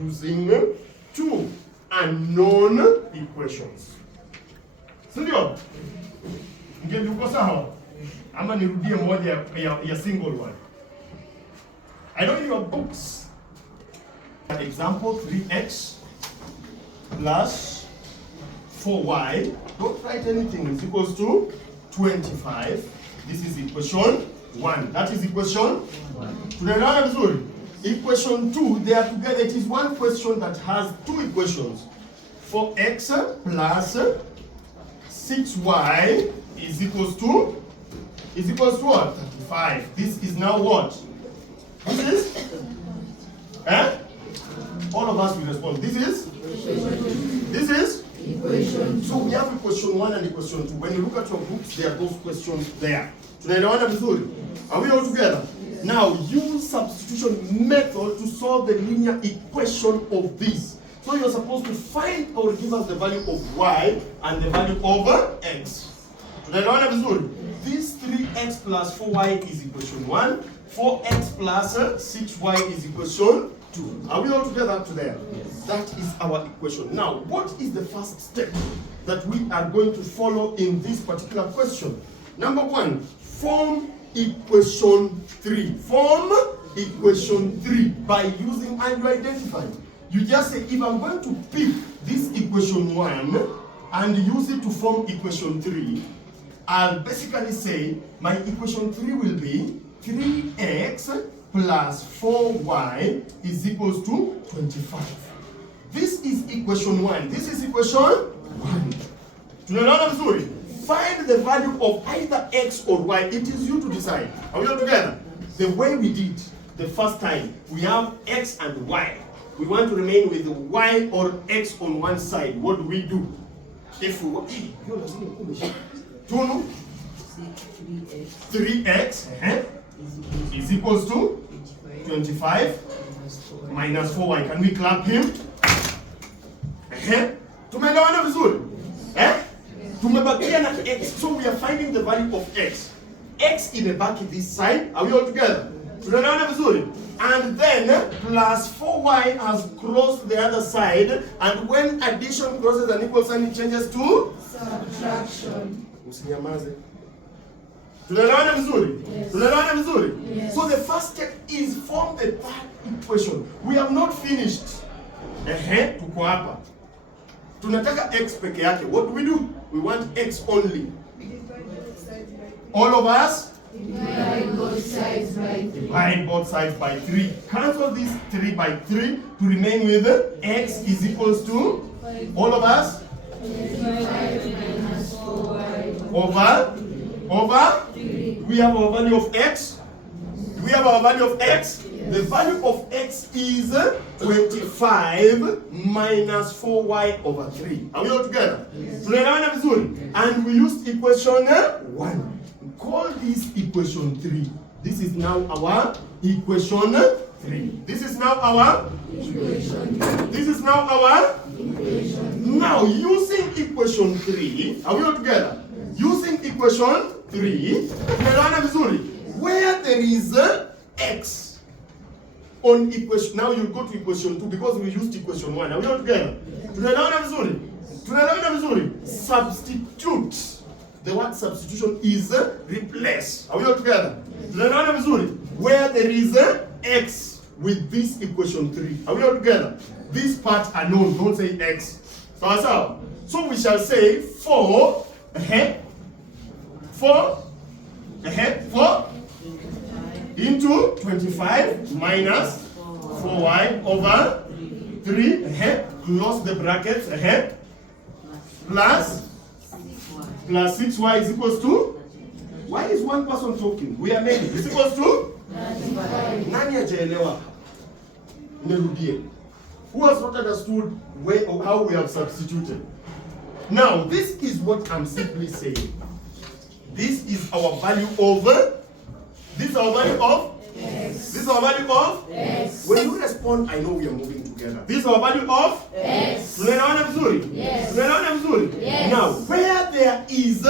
using two unknown equations. Sindio? Ndio sawa? Ama nirudie moja ya single one. I know in your books. Example 3x plus 4y. Don't write anything. Is equals to 25. This is equation 1. That is equation 1. Tunaelewana vizuri? Equation 2, they are together. It is one question that has two equations. 4x plus 6y is equals to what? 35. This is now what? This is? All of us will respond. This is? Equation 2. So we have equation 1 and equation 2. When you look at your books, there are those questions there. Tunaelewana vizuri? Are we all together? Yes. Now use substitution method to solve the linear equation of this. So you're supposed to find or give us the value of y and the value of x. Tunaelewana vizuri? This 3x plus 4y is equation 1. 4x plus 6y is equation 2. Are we all together up to there? Yes. That is our equation. Now, what is the first step that we are going to follow in this particular question? Number 1, form equation 3. Form equation 3 by using and you identify. You just say, if I'm going to pick this equation 1 and use it to form equation 3, I'll basically say my equation 3 will be 3x plus 4y is equals to 25. This is equation 1. This is equation 1. Tunaelewana vizuri? Find the value of either x or y. It is you to decide. Are we all together? The way we did the first time, we have x and y. We want to remain with y or x on one side. What do we do? If we 3x is equals to 25 minus 4y. Can we clap him? Tumeelewana vizuri? Tumebakia na x. So we are finding the value of x. X imebaki this side. Are we all together? Tunaelewana vizuri? And then plus 4y has crossed the other side. And when addition crosses an equal sign, it changes to subtraction. Usinyamaze. Tunaelewana vizuri? Yes. Tunaelewana vizuri? Yes. So the first step is form the third equation. We have not finished. Tuko hapa. Tunataka x peke yake. What do we do? We want x only. All of us? Divide both sides by 3. Divide both sides by 3. Cancel this 3 by 3 to remain with x is equals to all of us? 25 minus 4y over 3. We have our value of x. Do we have our value of x? Yes. The value of x is 25 minus 4y over 3. Are we all together? Yes. Tunaelewana vizuri? And we used equation 1. Call this equation 3. This is now our equation 3. This is now our equation 3. This is now our equation 3. Now using equation 3, are we all together? Yes. Using equation 3, tunaelewana vizuri? Where there is x on equation, now you go to equation 2 because we used equation 1. Are we all together? Tunaelewana vizuri? Tunaelewana vizuri? Substitute. The word substitution is replace. Are we all together? Tunaelewana vizuri? Where there is x with this equation 3. Are we all together? This part unknown, don't say x. So we shall say 4 into 25 minus 4y over 3, close the brackets, plus 6y is equals to, why is one person talking? We are many. Is equals to? 95. Nani hajaelewa? Nirudie. Who has not understood how we have substituted? Now, this is what I'm simply saying. This is our value of, this is our value of x. This is our value of x. When you respond, I know we are moving together. This is our value of x. Tunaelewana vizuri? Yes. Tunaelewana vizuri? Yes. Now, where there is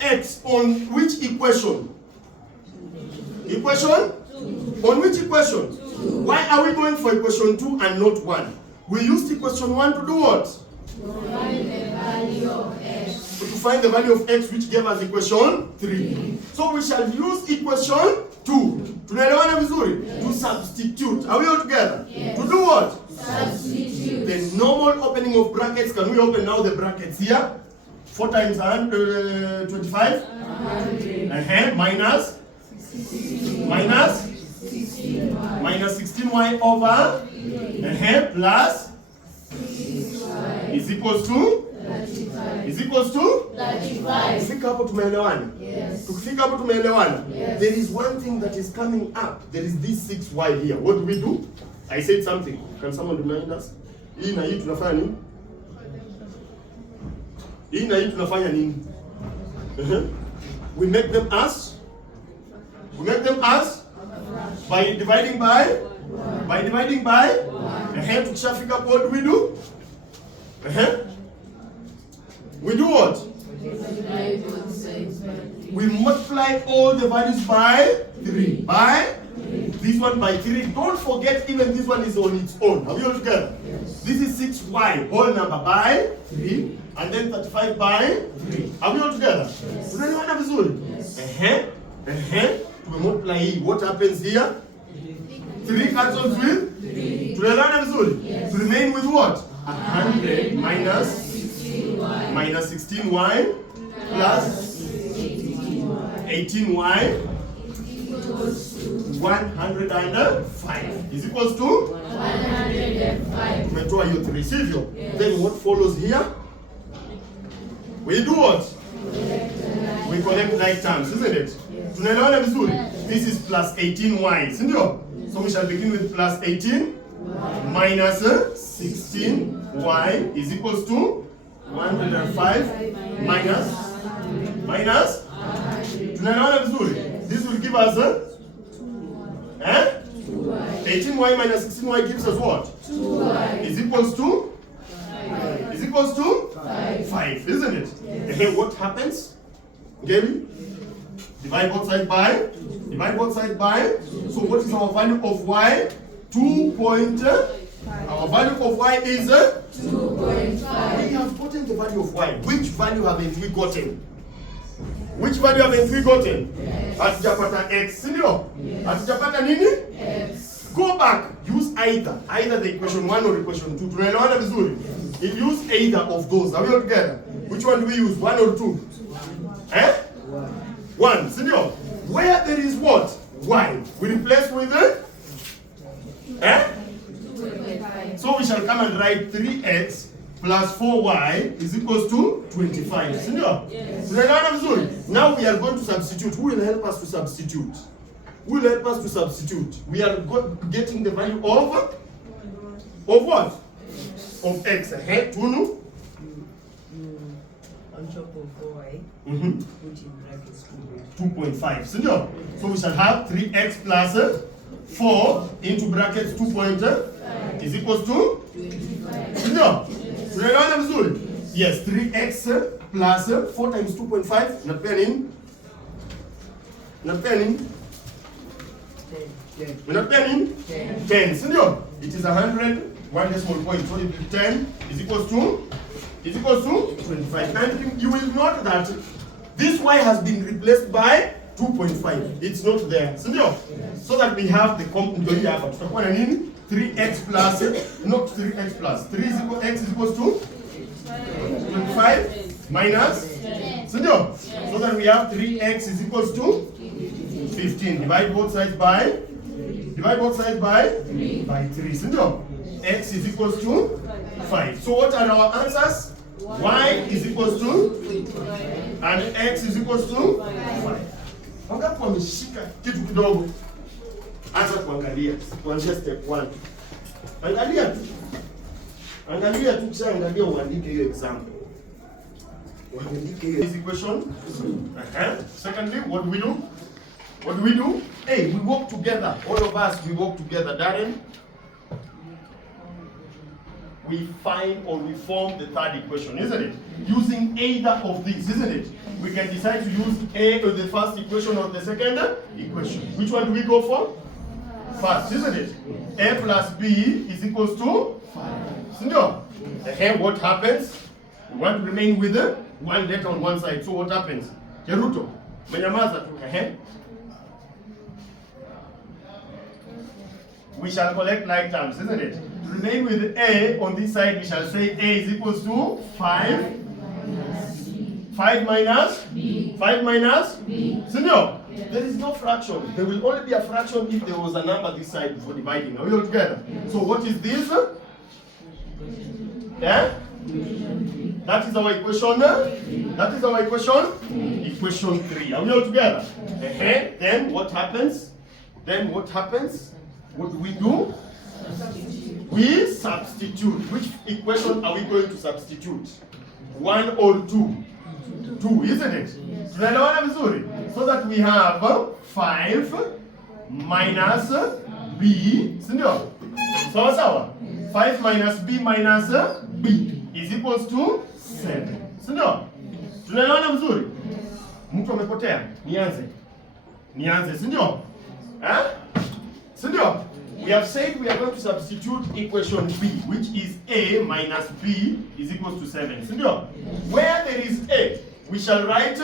x on which equation? Equation? 2. On which equation? 2. Why are we going for equation 2 and not 1? We used equation 1 to do what? To find the value of x. To find the value of x, which gave us equation 3. So we shall use equation 2. Tunaelewana vizuri? To substitute. Are we all together? Yes. To do what? Substitute. The normal opening of brackets. Can we open now the brackets here? 4 times 25? 100. Minus? 16. Minus? 16y. Minus 16y over? Plus? 6y. Is equals to? 35. Is equals to? 35. Tukifika hapo tumeelewana? Yes. Tukifika hapo tumeelewana? Yes. There is one thing that is coming up. There is this 6y here. What do we do? I said something. Can someone remind us? Hii na hii tunafanya nini? Hii na hii tunafanya nini? We make them as? We make them as? By dividing by? By dividing by? Tukishafika hapo, what do we do? We do what? We multiply all the values by 3. By? This one by 3. Don't forget, even this one is on its own. Are we all together? Yes. This is 6y, whole number, by 3. And then 35 by 3. Are we all together? Yes. Tunaelewana vizuri? Yes. We multiply hii. What happens here? 3 cancels with? 3. Tunaelewana vizuri? Yes. To remain with what? 100 minus 16y. minus 16y plus 18y Equals to 105 is equals to 105. umetoa hiyo 3, sivyo? Yes. Then what follows here? We do what? We collect like terms, isn't it? Yes. Tunaelewana vizuri? This is plus 18y, si ndio? So we shall begin with plus 18 minus 16y is equals to 105 minus tunaelewana vizuri? This will give us 18y minus 16y gives us what? 2y. Is equals to? Is equals to? 5, isn't it? Yes. What happens? Again, divide both sides by? Divide both sides by? So what is our value of y? 2 point. Our value of y is? 2.5. We have gotten the value of y. Which value haven't we gotten? Which value haven't we gotten? Hatujapata x, si ndio? Hatujapata nini? X. Go back, use either the equation 1 or equation 2. Tunaelewana vizuri? You use either of those. Are we all together? Which one do we use? 1 or 2? 1, si ndio? Where there is what? Y. We replace with So we shall come and write 3x plus 4y is equals to 25. Si ndio? Tunaelewana vizuri? Now we are going to substitute. Who will help us to substitute? Who will help us to substitute? We are getting the value of what? Of x. Tunu? On top of 4y, put in brackets 2.5. Si ndio? So we shall have 3x plus 4 into brackets 2.5 is equals to 25. si ndio? Tunaelewana vizuri? Yes, 3x plus 4 times 2.5 inatupea nini? Inatupea nini? 10. Inatupea nini? 10. 10, si ndio? It is 100, 1 decimal point. So it is 10 is equals to 25. And you will note that this y has been replaced by 2.5. It's not there. Si ndio? So that we have the ndio hapa. Tutakuwa na nini? 3x plus not 3x plus 3 is equal x is equals to 25 minus si ndio? So that we have 3x is equals to 15. Divide both sides by 3 si ndio? X is equals to 5. So what are our answers? Y is equals to and x is equals to 5. Wangapi wameshika kitu kidogo? Anza kuangalia. Kuanzia step 1. Angalia tu kisha angalia uandike hiyo example. Uandike hiyo equation. Secondly, what do we do? What do we do? Hey, we work together. All of us, we work together. Darren, we find or we form the third equation, isn't it? Using either of these, isn't it? We can decide to use A or the first equation or the second equation. Which one do we go for? First, isn't it? A plus B is equals to 5. Sindio? What happens? We want to remain with one letter on one side. So what happens? Keruto. Menyamaza tu. We shall collect like terms, isn't it? To remain with A on this side, we shall say A is equals to 5. 5 minus B. 5 minus B. Senor, there is no fraction. There will only be a fraction if there was a number this side for dividing. Are we all together? So what is this? Yeah? That is our equation. That is our equation. Equation 3. Are we all together? Then what happens? Then what happens? What do we do? We substitute. Which equation are we going to substitute? 1 or 2? 2, isn't it? Tunaelewana vizuri? So that we have 5 minus B, sindio? Sawa sawa? 5 minus B minus B is equals to 7. Sindio? Tunaelewana vizuri? Mtu amepotea? Nianze, sindio? Sindio? We have said we are going to substitute equation B, which is A minus B is equals to 7. Sindio? Where there is A, we shall write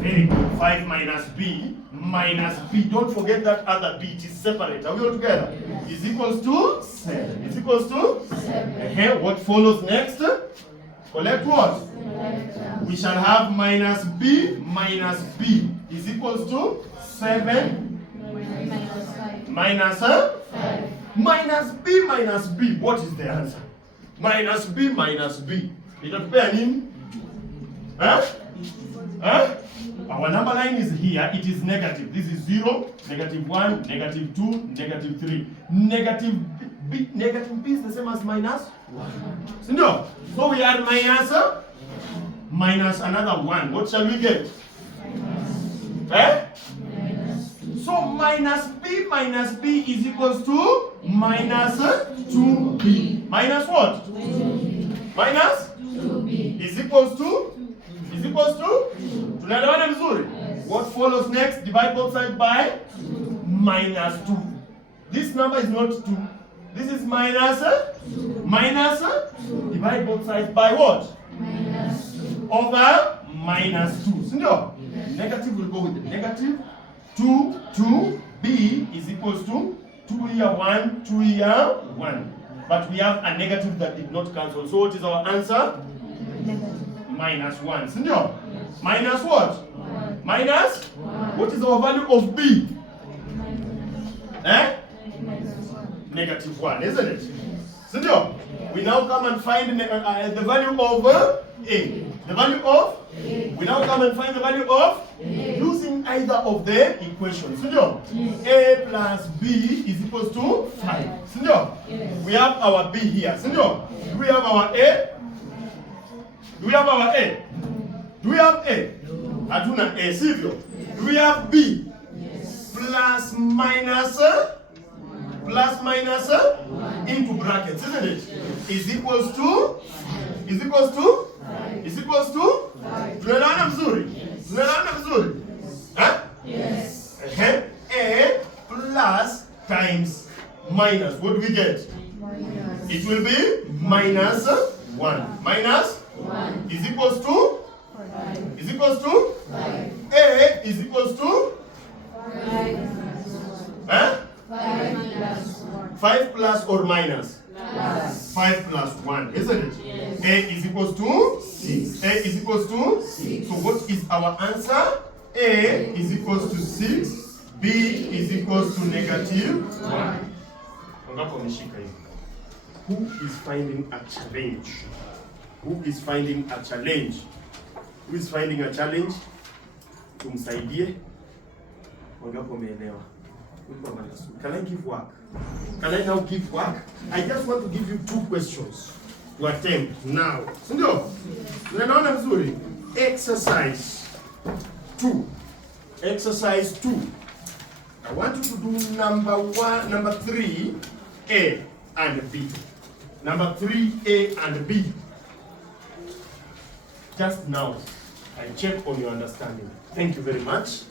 very good. 5 minus B minus B. Don't forget that other B. It is separate. Are we all together? Is equals to 7. Is equals to 7. What follows next? Collect what? We shall have minus B is equals to 7 minus 5. Minus B. What is the answer? Minus B. Itatupea nini? Our number line is here. It is negative. This is 0, -1, -2, -3. Negative B is the same as minus 1. So we are minus another 1. What shall we get? So minus B is equals to minus 2B. Minus what? 2B. Minus 2B. Is equals to? Tunaelewana vizuri? What follows next? Divide both sides by minus 2. This number is not 2. This is minus 2. Divide both sides by what? Minus 2. Over minus 2. Sindio? Negative will go with the negative. 2B is equals to 2 here 1, 2 here 1. But we have a negative that did not cancel. So what is our answer? Minus 1. Senor? Minus what? 1. Minus? 1. What is our value of B? -1, isn't it? Senor? We now come and find the value of A. The value of? We now come and find the value of? Using either of the equations. Senor? A plus B is equals to 5. Senor? We have our B here. Senor? Do we have our A? Do we have our A? Do we have A? Hatuna A, sivyo? Do we have B? Yes. Plus minus into brackets, isn't it? Is equals to? Tunaelewana vizuri? Yes. A plus times minus. What do we get? It will be minus 1. Minus 1 is equals to? 5. Is equals to? 5. A is equals to? 5 plus 1. 5 plus or minus? Plus. 5 plus 1, isn't it? Yes. A is equals to? 6. A is equals to? 6. So what is our answer? A is equals to 6. B is equals to -1. Wangapi wameshika hivi? Who is finding a challenge? Who is finding a challenge? Who is finding a challenge? Tumsaidie. Wangapi wameelewa? Can I give work? Can I now give work? I just want to give you 2 questions to attempt now. Sindio? Tunaona vizuri? Exercise 2. Exercise 2. I want you to do number 3, A and B. Number 3, A and B. Just now, I check on your understanding. Thank you very much.